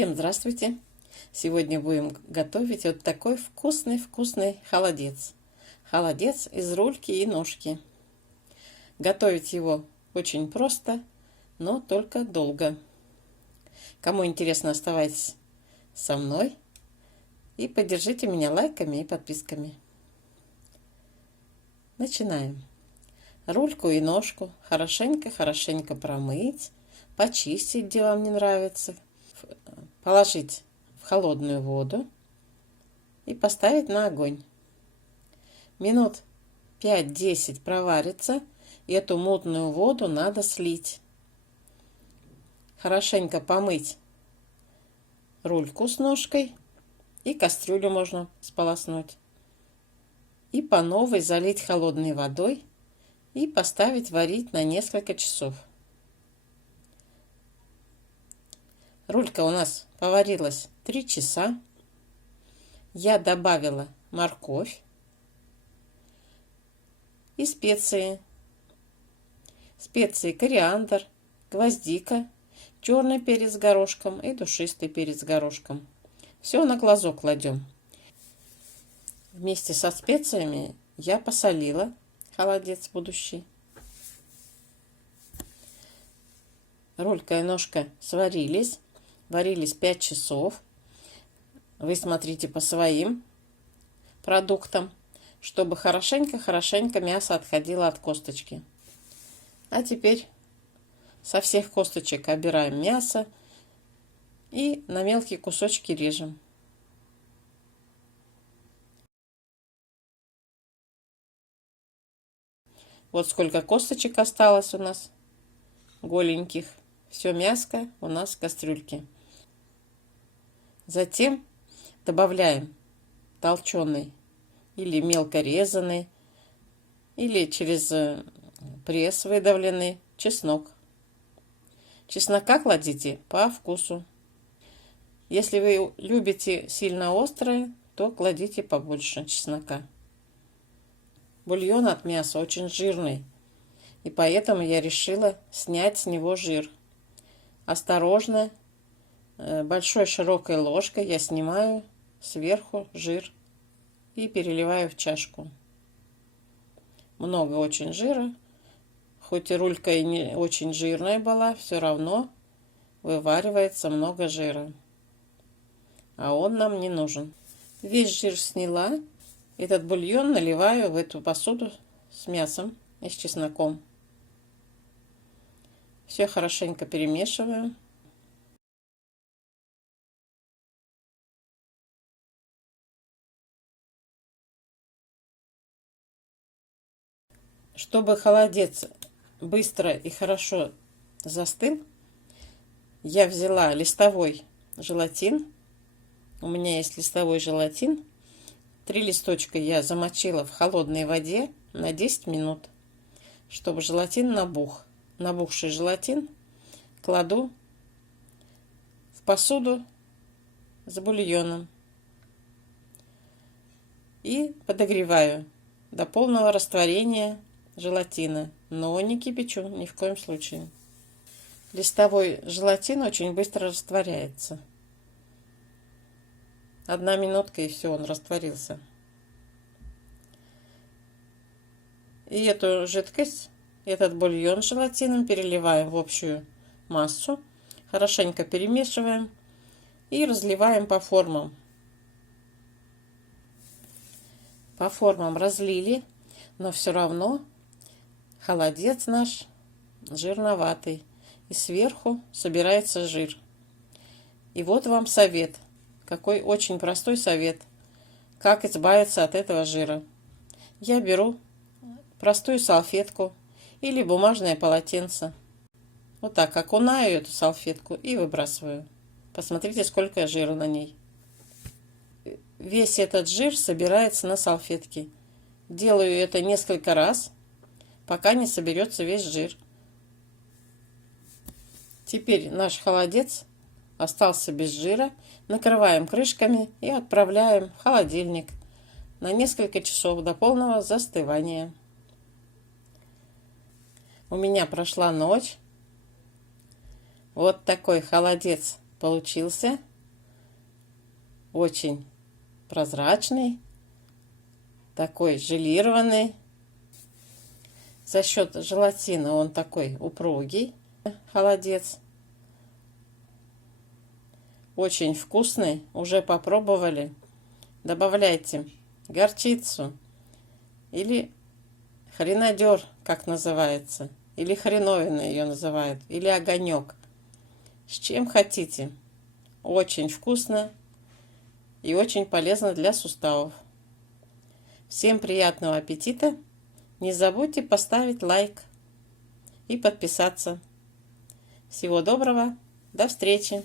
Всем здравствуйте! Сегодня будем готовить вот такой вкусный холодец. Холодец из рульки и ножки. Готовить его очень просто, но только долго. Кому интересно, оставайтесь со мной и поддержите меня лайками и подписками. Начинаем. Рульку и ножку хорошенько промыть, почистить, где вам не нравится, положить в холодную воду и поставить на огонь. Минут 5-10 проварится, и эту мутную воду надо слить. Хорошенько помыть рульку с ножкой, и кастрюлю можно сполоснуть. И по новой залить холодной водой и поставить варить на несколько часов. Рулька у нас поварилась 3 часа. Я добавила морковь и специи. Специи кориандр, гвоздика, черный перец с горошком и душистый перец с горошком. Все на глазок кладем. Вместе со специями я посолила холодец будущий. Рулька и ножка сварились. Варились 5 часов. Вы смотрите по своим продуктам, чтобы хорошенько мясо отходило от косточки. А теперь со всех косточек обираем мясо и на мелкие кусочки режем. Вот сколько косточек осталось у нас, голеньких. Все мяско у нас в кастрюльке. Затем добавляем толченый или мелко резанный, или через пресс выдавленный чеснок. Чеснока кладите по вкусу. Если вы любите сильно острое, то кладите побольше чеснока. Бульон от мяса очень жирный, и поэтому я решила снять с него жир. Осторожно, большой широкой ложкой я снимаю сверху жир и переливаю в чашку. Много очень жира. Хоть и рулька и не очень жирная была, все равно вываривается много жира. А он нам не нужен. Весь жир сняла. Этот бульон наливаю в эту посуду с мясом и с чесноком. Все хорошенько перемешиваю. Чтобы холодец быстро и хорошо застыл, я взяла листовой желатин. У меня есть листовой желатин. 3 листочка я замочила в холодной воде на 10 минут, чтобы желатин набух. Набухший желатин кладу в посуду с бульоном и подогреваю до полного растворения желатина, но не кипячу ни в коем случае. Листовой желатин очень быстро растворяется. 1 минутка, и все, он растворился. И эту жидкость, этот бульон с желатином переливаем в общую массу, хорошенько перемешиваем и разливаем по формам. По формам разлили, но все равно холодец наш жирноватый, и сверху собирается жир. И вот вам совет, какой очень простой совет, как избавиться от этого жира. Я беру простую салфетку или бумажное полотенце, вот так окунаю эту салфетку и выбрасываю. Посмотрите, сколько жира на ней. Весь этот жир собирается на салфетке. Делаю это несколько раз, пока не соберется весь жир. Теперь наш холодец остался без жира. Накрываем крышками и отправляем в холодильник на несколько часов до полного застывания. У меня прошла ночь. Вот такой холодец получился. очень прозрачный, такой желированный. За счет желатина он такой упругий, холодец. Очень вкусный, уже попробовали. Добавляйте горчицу или хренадер, как называется, или хреновина ее называют, или огонек. С чем хотите. Очень вкусно и очень полезно для суставов. Всем приятного аппетита! Не забудьте поставить лайк и подписаться. Всего доброго, до встречи!